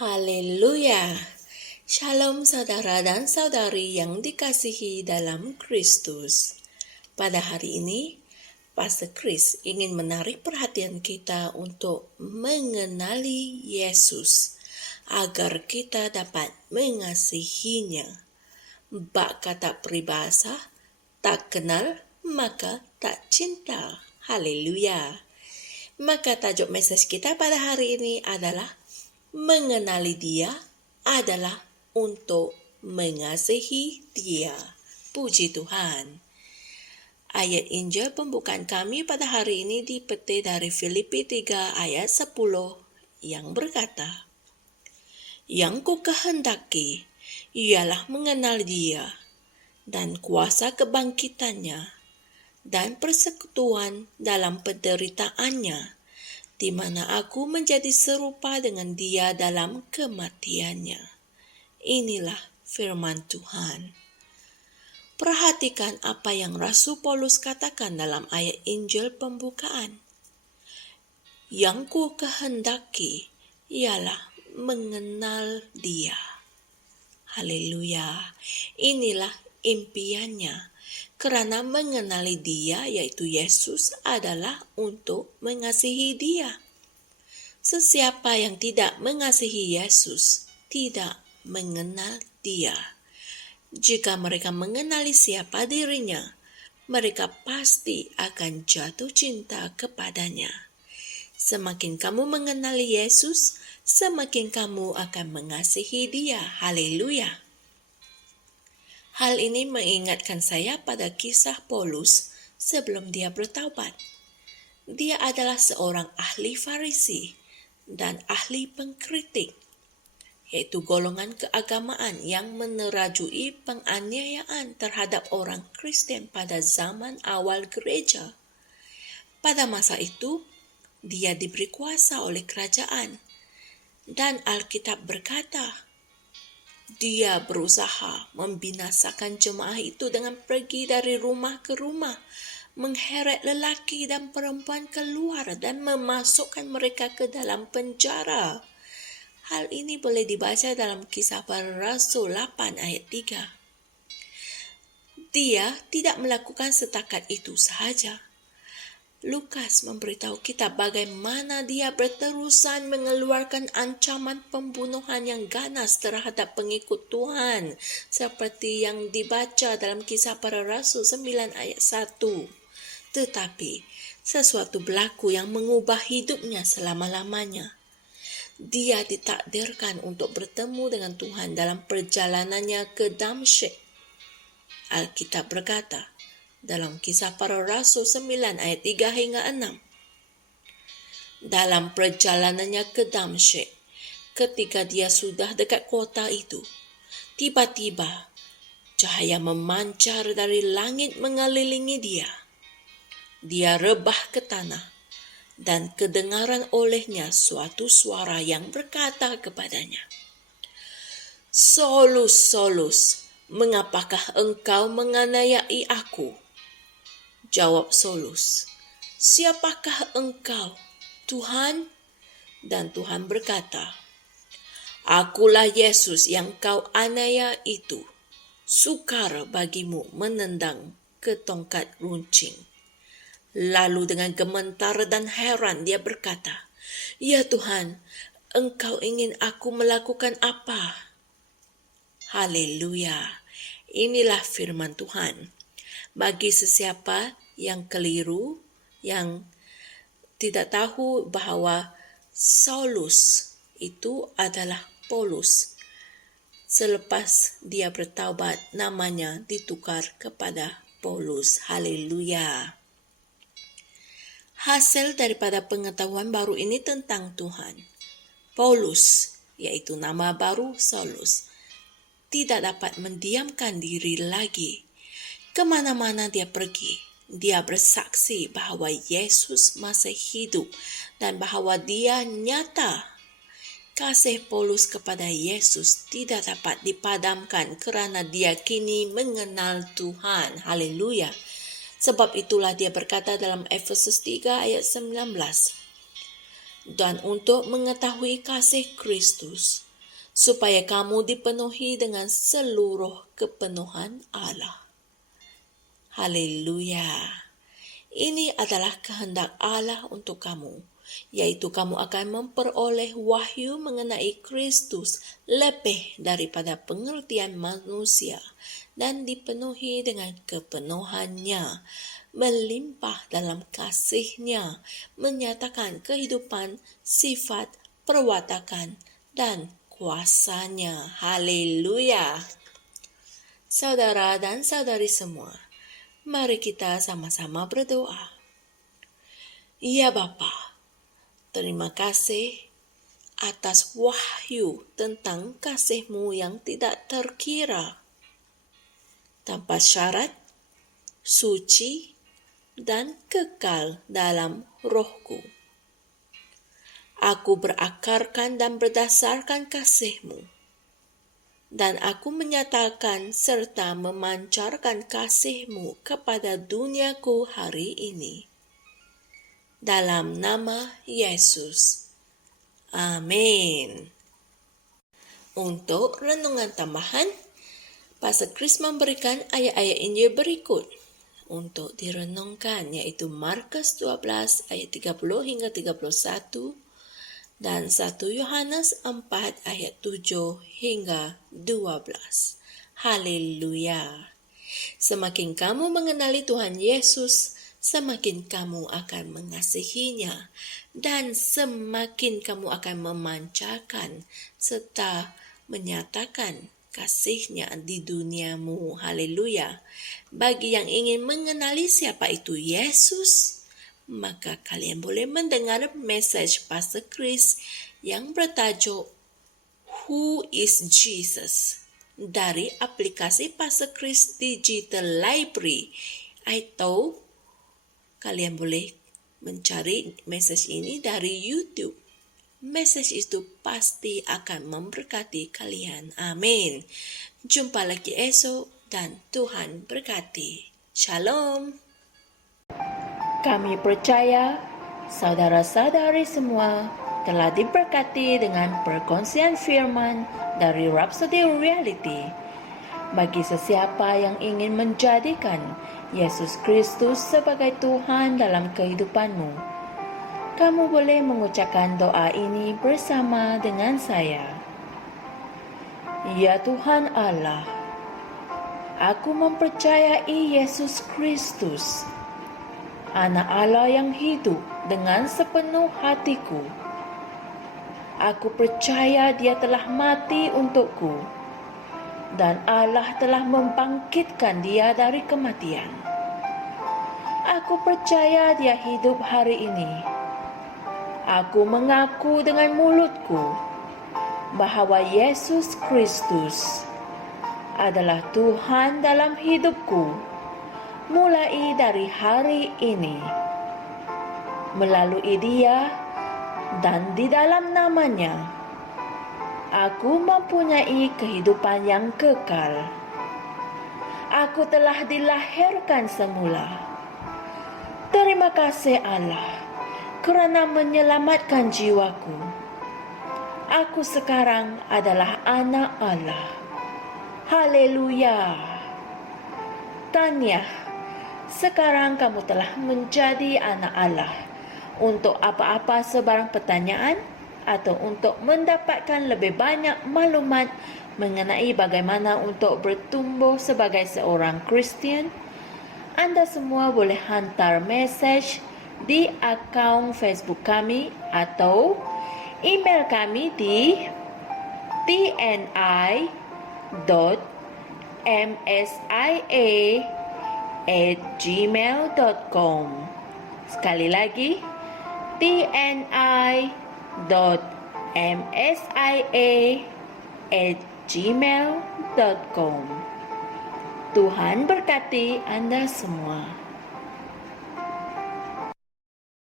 Haleluya. Shalom saudara dan saudari yang dikasihi dalam Kristus. Pada hari ini, Pastor Chris ingin menarik perhatian kita untuk mengenali Yesus agar kita dapat mengasihinya. Bak kata peribahasa, tak kenal maka tak cinta. Haleluya. Maka tajuk message kita pada hari ini adalah mengenali Dia adalah untuk mengasihi Dia. Puji Tuhan. Ayat Injil pembukaan kami pada hari ini dipetik dari Filipi 3 ayat 10 yang berkata, "Yang ku kehendaki ialah mengenal Dia dan kuasa kebangkitannya dan persekutuan dalam penderitaannya, di mana aku menjadi serupa dengan Dia dalam kematiannya." Inilah firman Tuhan. Perhatikan apa yang Rasul Paulus katakan dalam ayat Injil pembukaan. Yang ku kehendaki ialah mengenal Dia. Haleluya. Inilah impiannya. Karena mengenali Dia, yaitu Yesus, adalah untuk mengasihi Dia. Sesiapa yang tidak mengasihi Yesus, tidak mengenal Dia. Jika mereka mengenali siapa dirinya, mereka pasti akan jatuh cinta kepadanya. Semakin kamu mengenali Yesus, semakin kamu akan mengasihi Dia. Haleluya. Hal ini mengingatkan saya pada kisah Paulus sebelum dia bertaubat. Dia adalah seorang ahli Farisi dan ahli pengkritik, yaitu golongan keagamaan yang menerajui penganiayaan terhadap orang Kristen pada zaman awal gereja. Pada masa itu, dia diberi kuasa oleh kerajaan, dan Alkitab berkata, dia berusaha membinasakan jemaah itu dengan pergi dari rumah ke rumah, mengheret lelaki dan perempuan keluar dan memasukkan mereka ke dalam penjara. Hal ini boleh dibaca dalam Kisah Para Rasul 8 ayat 3. Dia tidak melakukan setakat itu sahaja. Lukas memberitahu kita bagaimana dia berterusan mengeluarkan ancaman pembunuhan yang ganas terhadap pengikut Tuhan, seperti yang dibaca dalam Kisah Para Rasul 9 ayat 1. Tetapi sesuatu berlaku yang mengubah hidupnya selama-lamanya. Dia ditakdirkan untuk bertemu dengan Tuhan dalam perjalanannya ke Damsyik. Alkitab berkata dalam Kisah Para Rasul 9 ayat 3 hingga 6. Dalam perjalanannya ke Damsyik, ketika dia sudah dekat kota itu, tiba-tiba cahaya memancar dari langit mengelilingi dia. Dia rebah ke tanah, dan kedengaran olehnya suatu suara yang berkata kepadanya, "Saulus, Saulus, mengapakah engkau menganiayai aku?" Jawab Saulus, "Siapakah engkau, Tuhan?" Dan Tuhan berkata, "Akulah Yesus yang kau aniaya itu. Sukar bagimu menendang ke tongkat runcing." Lalu dengan gemetar dan heran dia berkata, "Ya Tuhan, engkau ingin aku melakukan apa?" Haleluya. Inilah firman Tuhan. Bagi sesiapa yang keliru, yang tidak tahu bahawa Saulus itu adalah Paulus, selepas dia bertaubat, namanya ditukar kepada Paulus. Haleluya. Hasil daripada pengetahuan baru ini tentang Tuhan, Paulus, yaitu nama baru Saulus, tidak dapat mendiamkan diri lagi. Kemana-mana dia pergi, dia bersaksi bahawa Yesus masih hidup dan bahawa dia nyata. Kasih Paulus kepada Yesus tidak dapat dipadamkan kerana dia kini mengenal Tuhan. Haleluya. Sebab itulah dia berkata dalam Efesus 3 ayat 19, "Dan untuk mengetahui kasih Kristus supaya kamu dipenuhi dengan seluruh kepenuhan Allah. Haleluya. Ini adalah kehendak Allah untuk kamu, yaitu kamu akan memperoleh wahyu mengenai Kristus lebih daripada pengertian manusia dan dipenuhi dengan kepenuhannya, melimpah dalam kasih-Nya, menyatakan kehidupan, sifat, perwatakan, dan kuasa-Nya. Haleluya. Saudara dan saudari semua, mari kita sama-sama berdoa. Ya Bapa, terima kasih atas wahyu tentang kasih-Mu yang tidak terkira, tanpa syarat, suci, dan kekal dalam Roh-Ku. Aku berakarkan dan berdasarkan kasih-Mu, dan aku menyatakan serta memancarkan kasih-Mu kepada duniaku hari ini. Dalam nama Yesus. Amin. Untuk renungan tambahan, Pastor Chris memberikan ayat-ayat Injil berikut untuk direnungkan, yaitu Markus 12 ayat 30 hingga 31 dan 1 Yohanes 4 ayat 7 hingga 12. Haleluya. Semakin kamu mengenali Tuhan Yesus, semakin kamu akan mengasihinya, dan semakin kamu akan memancarkan serta menyatakan kasih-Nya di duniamu. Haleluya. Bagi yang ingin mengenali siapa itu Yesus, maka kalian boleh mendengar message Pastor Chris yang bertajuk Who is Jesus dari aplikasi Pastor Chris Digital Library, atau kalian boleh mencari message ini dari YouTube. Message itu pasti akan memberkati kalian. Amin. Jumpa lagi esok dan Tuhan berkati. Shalom. Kami percaya saudara-saudari semua telah diberkati dengan perkongsian firman dari Rhapsody Reality. Bagi sesiapa yang ingin menjadikan Yesus Kristus sebagai Tuhan dalam kehidupanmu, kamu boleh mengucapkan doa ini bersama dengan saya. Ya Tuhan Allah, aku mempercayai Yesus Kristus, Anak Allah yang hidup dengan sepenuh hatiku. Aku percaya Dia telah mati untukku, dan Allah telah membangkitkan Dia dari kematian. Aku percaya Dia hidup hari ini. Aku mengaku dengan mulutku bahwa Yesus Kristus adalah Tuhan dalam hidupku mulai dari hari ini. Melalui Dia dan di dalam nama-Nya, aku mempunyai kehidupan yang kekal. Aku telah dilahirkan semula. Terima kasih Allah kerana menyelamatkan jiwaku. Aku sekarang adalah anak Allah. Haleluya. Tanya, sekarang kamu telah menjadi anak Allah. Untuk apa-apa sebarang pertanyaan atau untuk mendapatkan lebih banyak maklumat mengenai bagaimana untuk bertumbuh sebagai seorang Kristian, Anda semua boleh hantar message di akaun Facebook kami atau email kami di tni.msia@gmail.com. Sekali lagi, tni.msia@gmail.com. Tuhan berkati Anda semua.